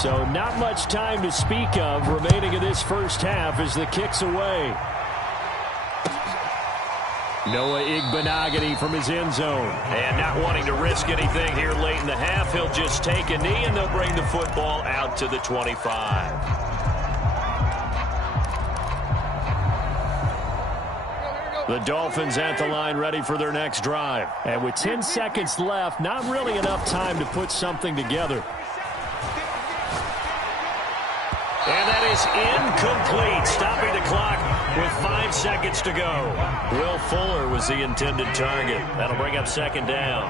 So not much time to speak of remaining in this first half as the kick's away. Noah Igbenogany from his end zone. And not wanting to risk anything here late in the half, he'll just take a knee and they'll bring the football out to the 25. The Dolphins at the line ready for their next drive. And with 10 seconds left, not really enough time to put something together. And that is incomplete, stopping the clock with 5 seconds to go. Will Fuller was the intended target. That'll bring up second down.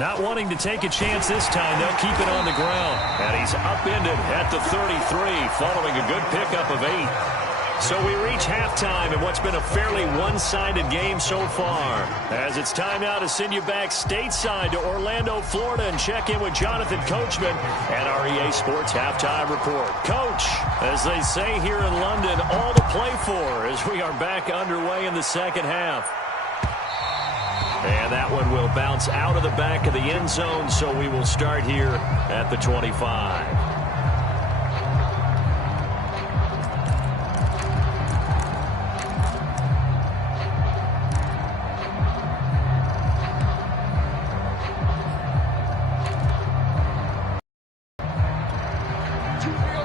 Not wanting to take a chance this time, they'll keep it on the ground. And he's upended at the 33 following a good pickup of 8. So we reach halftime in what's been a fairly one-sided game so far. As it's time now to send you back stateside to Orlando, Florida, and check in with Jonathan Coachman and our EA Sports Halftime Report. Coach, as they say here in London, all to play for as we are back underway in the second half. And that one will bounce out of the back of the end zone, so we will start here at the 25.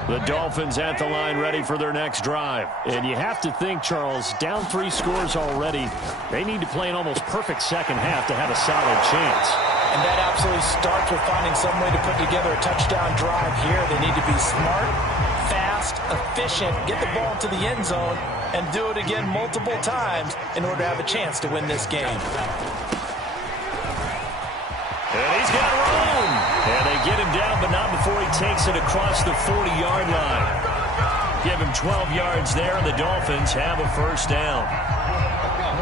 The Dolphins at the line ready for their next drive. And you have to think, Charles, down 3 scores already. They need to play an almost perfect second half to have a solid chance. And that absolutely starts with finding some way to put together a touchdown drive here. They need to be smart, fast, efficient, get the ball to the end zone, and do it again multiple times in order to have a chance to win this game. And he's got room. And they get him down, but not before he takes it across the 40-yard line. Give him 12 yards there, and the Dolphins have a first down.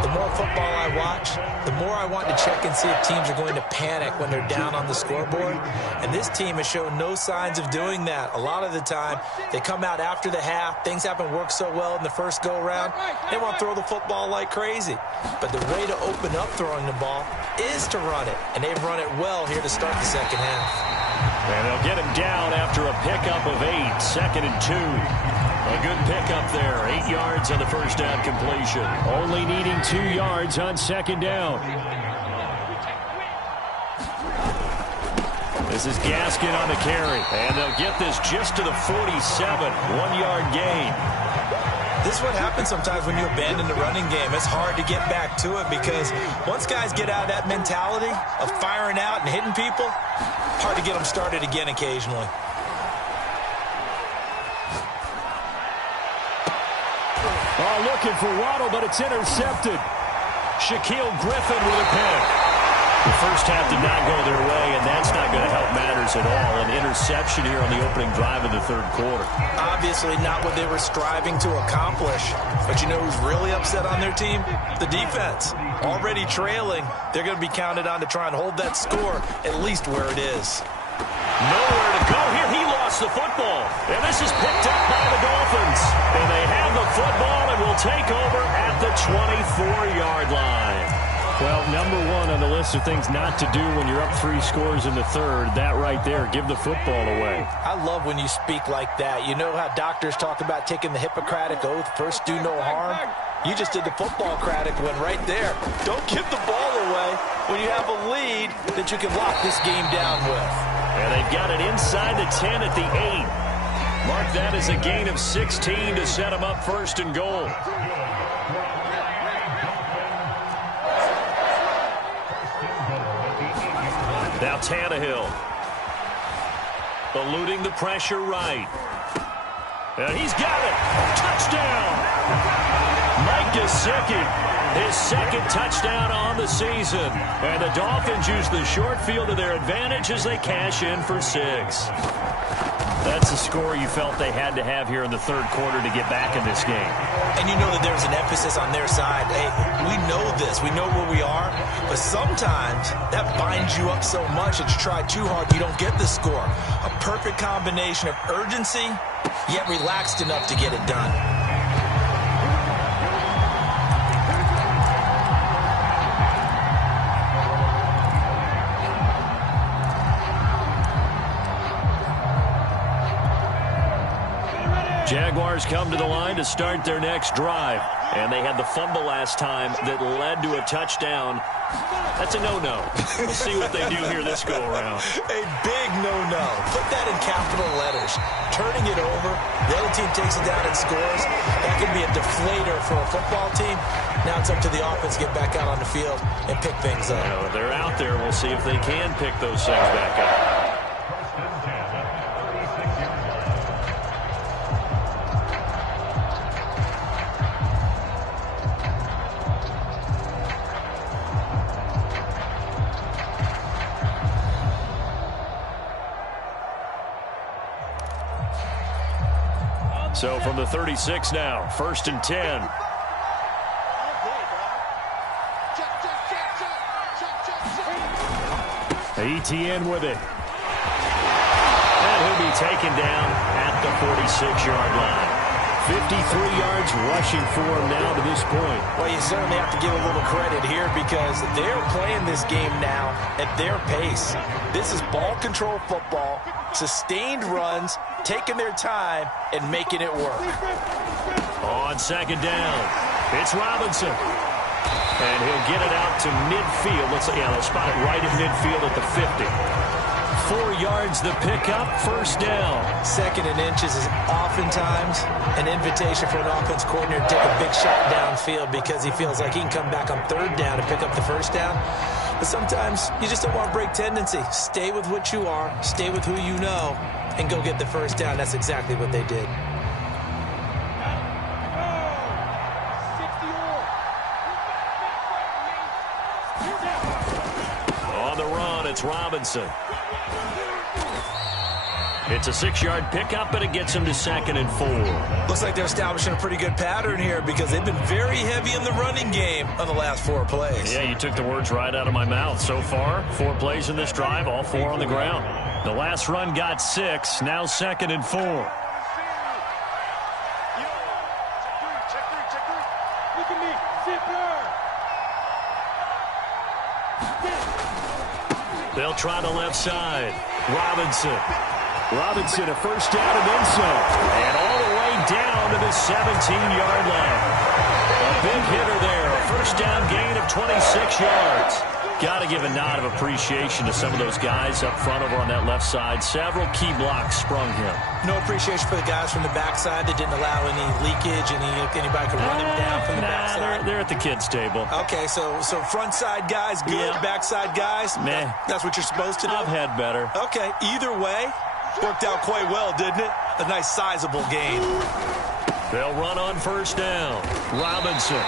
The more football I watch, the more I want to check and see if teams are going to panic when they're down on the scoreboard. And this team has shown no signs of doing that. A lot of the time, they come out after the half. Things haven't worked so well in the first go-around. They want to throw the football like crazy. But the way to open up throwing the ball is to run it. And they've run it well here to start the second half. And they'll get him down after a pickup of 8, second and 2. A good pickup there, 8 yards on the first down completion. Only needing 2 yards on second down. This is Gaskin on the carry. And they'll get this just to the 47, 1-yard gain. This is what happens sometimes when you abandon the running game. It's hard to get back to it because once guys get out of that mentality of firing out and hitting people, hard to get them started again occasionally. Oh, looking for Waddle, but it's intercepted. Shaquille Griffin with a pick. The first half did not go their way, and that's not going to help matters at all. An interception here on the opening drive of the third quarter. Obviously not what they were striving to accomplish. But you know who's really upset on their team? The defense. Already trailing, they're going to be counted on to try and hold that score at least where it is. Nowhere to go here. He lost the football. And this is picked up by the Dolphins. And they have the football and will take over at the 24-yard line. Well, number 1 on the list of things not to do when you're up 3 scores in the third, that right there, give the football away. I love when you speak like that. You know how doctors talk about taking the Hippocratic Oath, first do no harm? You just did the football-cratic one right there. Don't give the ball away when you have a lead that you can lock this game down with. And they've got it inside the 10 at the 8. Mark that as a gain of 16 to set them up first and goal. Now Tannehill. Eluding the pressure right. And he's got it. Touchdown. Mike Gesicki, his second touchdown on the season. And the Dolphins use the short field to their advantage as they cash in for 6. That's a score you felt they had to have here in the third quarter to get back in this game. And you know that there's an emphasis on their side. Hey, we know this. We know where we are. But sometimes that binds you up so much that you try too hard, you don't get the score. A perfect combination of urgency, yet relaxed enough to get it done. Jaguars come to the line to start their next drive. And they had the fumble last time that led to a touchdown. That's a no-no. We'll see what they do here this go-around. A big no-no. Put that in capital letters. Turning it over, the other team takes it down and scores. That can be a deflator for a football team. Now it's up to the offense to get back out on the field and pick things up. Yeah, they're out there. We'll see if they can pick those things back up. So from the 36 now, 1st and 10. ETN with it. And he'll be taken down at the 46-yard line. 53 yards rushing for him now to this point. Well, you certainly have to give a little credit here because they're playing this game now at their pace. This is ball control football, sustained runs, taking their time, and making it work. On 2nd down, it's Robinson. And he'll get it out to midfield. They'll spot it right at midfield at the 50. 4 yards the pickup, 1st down. 2nd and inches is oftentimes an invitation for an offense coordinator to take a big shot downfield because he feels like he can come back on 3rd down and pick up the 1st down. But sometimes you just don't want to break tendency. Stay with what you are, stay with who you know, and go get the 1st down. That's exactly what they did. On the run, it's Robinson. It's a 6-yard pickup, but it gets him to 2nd and 4. Looks like they're establishing a pretty good pattern here because they've been very heavy in the running game on the last 4 plays. Yeah, you took the words right out of my mouth. So far, 4 plays in this drive, all 4 on the ground. The last run got 6, now 2nd and 4. They'll try the left side. Robinson, a 1st down and then some. And all the way down to the 17-yard line. A big hitter there. A 1st down gain of 26 yards. Got to give a nod of appreciation to some of those guys up front over on that left side. Several key blocks sprung him. No appreciation for the guys from the backside that didn't allow any leakage, anybody could run him down from the backside. They're at the kids' table. Okay, so front side guys good, yeah. Backside guys, meh. That's what you're supposed to do? I've had better. Okay, either way, worked out quite well, didn't it? A nice sizable gain. They'll run on 1st down. Robinson.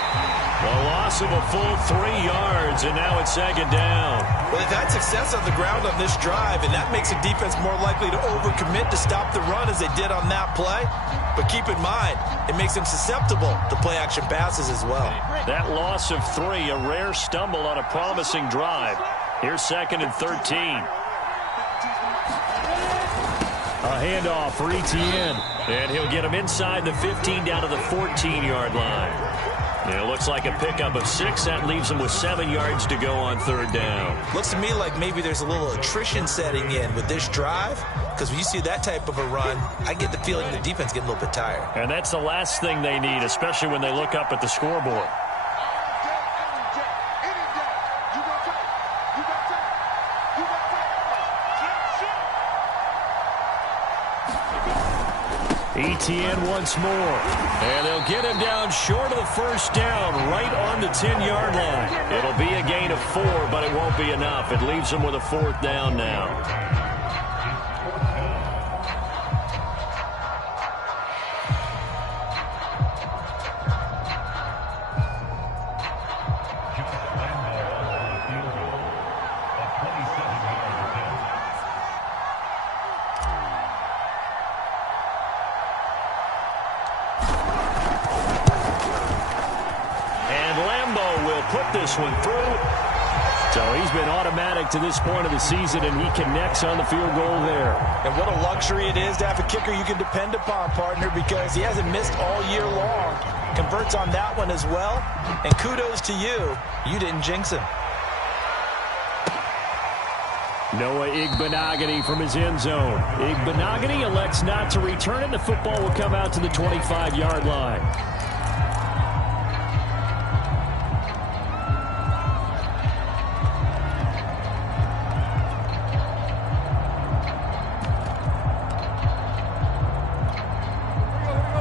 The loss of a full 3 yards, and now it's 2nd down. Well, they've had success on the ground on this drive, and that makes a defense more likely to overcommit to stop the run as they did on that play. But keep in mind, it makes them susceptible to play-action passes as well. That loss of 3, a rare stumble on a promising drive. Here's 2nd and 13. A handoff for ETN, and he'll get him inside the 15 down to the 14-yard line. And it looks like a pickup of 6. That leaves him with 7 yards to go on 3rd down. Looks to me like maybe there's a little attrition setting in with this drive, because when you see that type of a run, I get the feeling the defense getting a little bit tired. And that's the last thing they need, especially when they look up at the scoreboard. ETN once more. And they'll get him down short of the 1st down, right on the 10-yard line. It'll be a gain of 4, but it won't be enough. It leaves him with a 4th down now. This one through. So he's been automatic to this point of the season, and he connects on the field goal there. And what a luxury it is to have a kicker you can depend upon, partner, because he hasn't missed all year long. Converts on that one as well. And kudos to you. You didn't jinx him. Noah Igbenogany from his end zone. Igbenogany elects not to return it. The football will come out to the 25-yard line.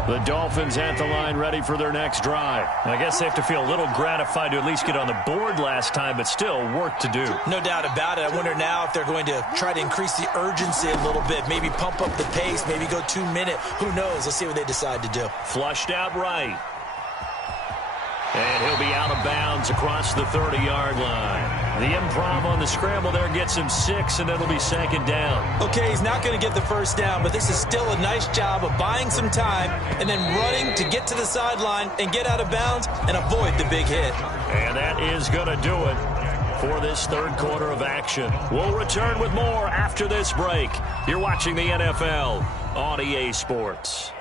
The Dolphins at the line ready for their next drive. I guess they have to feel a little gratified to at least get on the board last time, but still work to do. No doubt about it. I wonder now if they're going to try to increase the urgency a little bit, maybe pump up the pace, maybe go 2 minute. Who knows? Let's see what they decide to do. Flushed out right. And he'll be out of bounds across the 30-yard line. The improv on the scramble there gets him 6, and it'll be second down. Okay, he's not going to get the first down, but this is still a nice job of buying some time and then running to get to the sideline and get out of bounds and avoid the big hit. And that is going to do it for this third quarter of action. We'll return with more after this break. You're watching the NFL on EA Sports.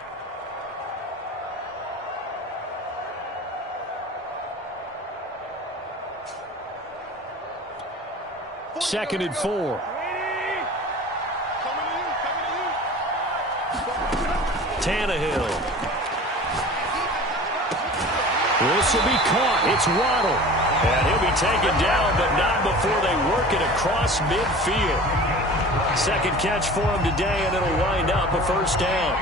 Second and 4. Tannehill. This will be caught. It's Waddle. And he'll be taken down, but not before they work it across midfield. Second catch for him today, and it'll wind up a first down.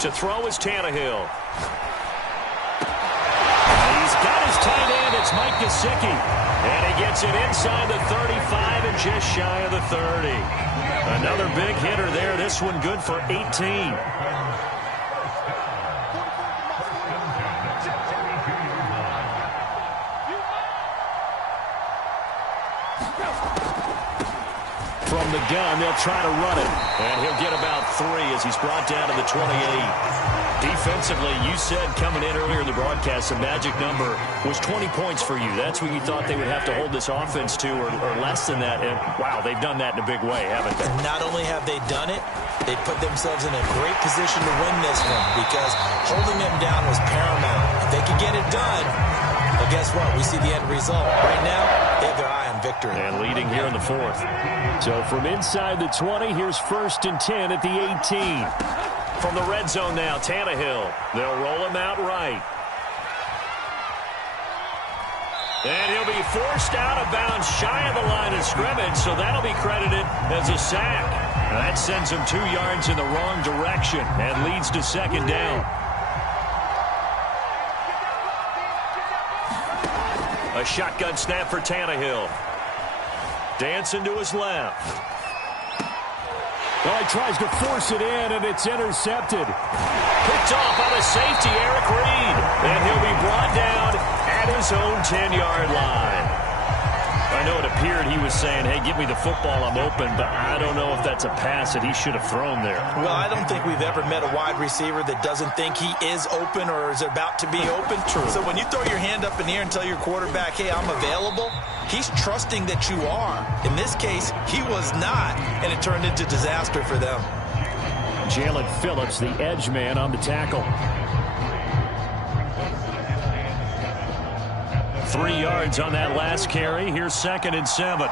To throw is Tannehill. He's got his tight end. It's Mike Gesicki. And he gets it inside the 35 and just shy of the 30. Another big hitter there. This one good for 18. From the gun, they'll try to run it. And he'll get about 3 as he's brought down to the 28. Defensively, you said coming in earlier in the broadcast, the magic number was 20 points for you. That's what you thought they would have to hold this offense to, or less than that. And, wow, they've done that in a big way, haven't they? Not only have they done it, they put themselves in a great position to win this one because holding them down was paramount. If they could get it done, well, guess what? We see the end result. Right now, they have their eye on victory. And leading here in the fourth. So from inside the 20, here's 1st and 10 at the 18. From the red zone now, Tannehill. They'll roll him out right. And he'll be forced out of bounds shy of the line of scrimmage, so that'll be credited as a sack. That sends him 2 yards in the wrong direction and leads to second down. A shotgun snap for Tannehill. Dancing to his left. Well, he tries to force it in, and it's intercepted. Picked off by the safety, Eric Reed. And he'll be brought down at his own 10-yard line. I know it appeared he was saying, hey, give me the football, I'm open, but I don't know if that's a pass that he should have thrown there. Well, I don't think we've ever met a wide receiver that doesn't think he is open or is about to be open. True. So when you throw your hand up in the air and tell your quarterback, hey, I'm available, he's trusting that you are. In this case, he was not, and it turned into disaster for them. Jalen Phillips, the edge man, on the tackle. 3 yards on that last carry. Here's 2nd and 7.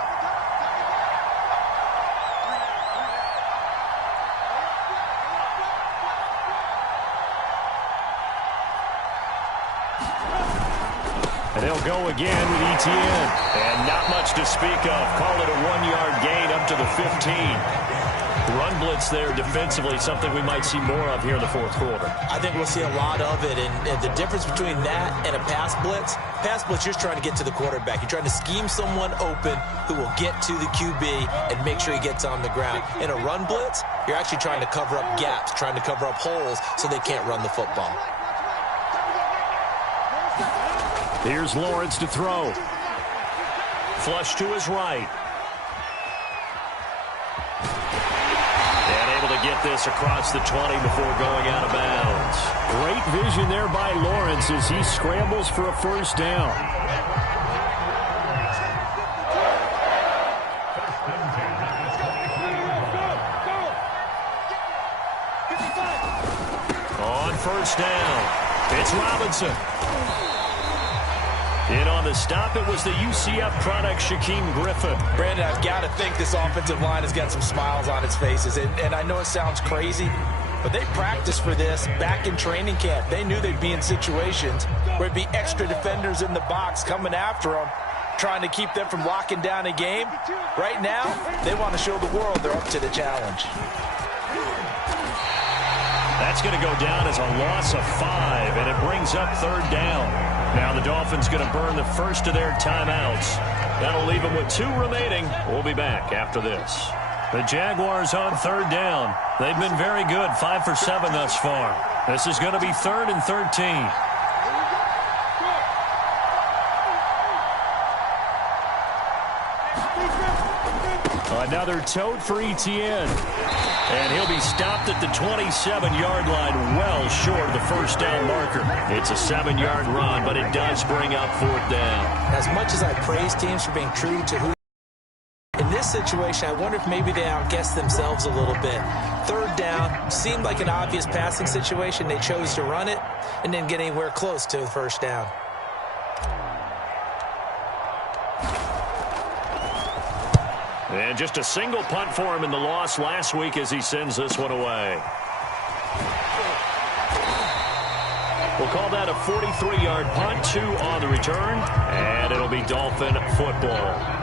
And they'll go again with ETN. And not much to speak of. Call it a 1-yard gain up to the 15. Run blitz there defensively, something we might see more of here in the fourth quarter. I think we'll see a lot of it, and the difference between that and a pass blitz, you're just trying to get to the quarterback. You're trying to scheme someone open who will get to the QB and make sure he gets on the ground. In a run blitz, you're actually trying to cover up gaps, trying to cover up holes so they can't run the football. Here's Lawrence to throw. Flush to his right. Get this across the 20 before going out of bounds. Great vision there by Lawrence as he scrambles for a first down. On first down, It's Robinson. In on the stop, it was the UCF product, Shaquem Griffin. Brandon, I've got to think this offensive line has got some smiles on its faces. And I know it sounds crazy, but they practiced for this back in training camp. They knew they'd be in situations where it'd be extra defenders in the box coming after them, trying to keep them from locking down a game. Right now, they want to show the world they're up to the challenge. That's going to go down as a loss of 5, and it brings up 3rd down. Now the Dolphins going to burn the first of their timeouts. That'll leave them with 2 remaining. We'll be back after this. The Jaguars on 3rd down. They've been very good, 5 for 7 thus far. This is going to be 3rd and 13. Another tote for Etienne. And he'll be stopped at the 27-yard line, well short of the first down marker. It's a 7-yard run, but it does bring up 4th down. As much as I praise teams for being true to who, in this situation, I wonder if maybe they outguessed themselves a little bit. 3rd down seemed like an obvious passing situation. They chose to run it and didn't get anywhere close to the first down. And just a single punt for him in the loss last week as he sends this one away. We'll call that a 43-yard punt, 2 on the return, and it'll be Dolphin football.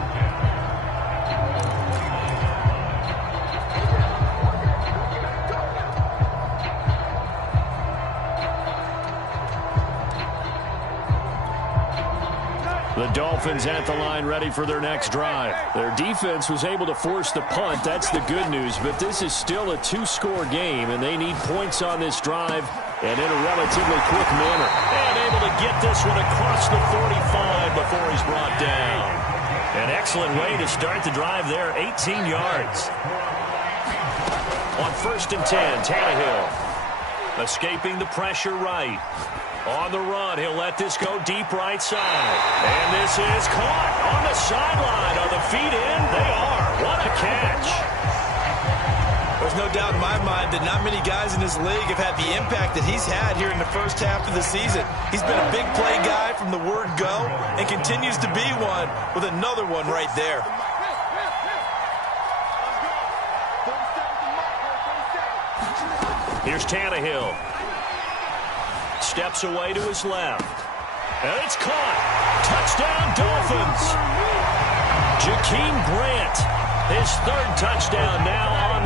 The Dolphins at the line ready for their next drive. Their defense was able to force the punt. That's the good news. But this is still a 2-score game, and they need points on this drive and in a relatively quick manner. And able to get this one across the 45 before he's brought down. An excellent way to start the drive there, 18 yards. On 1st and 10, Tannehill escaping the pressure right. On the run, he'll let this go deep right side. And this is caught on the sideline. Are the feet in? They are. What a catch. There's no doubt in my mind that not many guys in this league have had the impact that he's had here in the first half of the season. He's been a big play guy from the word go and continues to be one with another one right there. Here's Tannehill. Steps away to his left. And it's caught. Touchdown, Dolphins. Jakeem Grant, his 3rd touchdown now on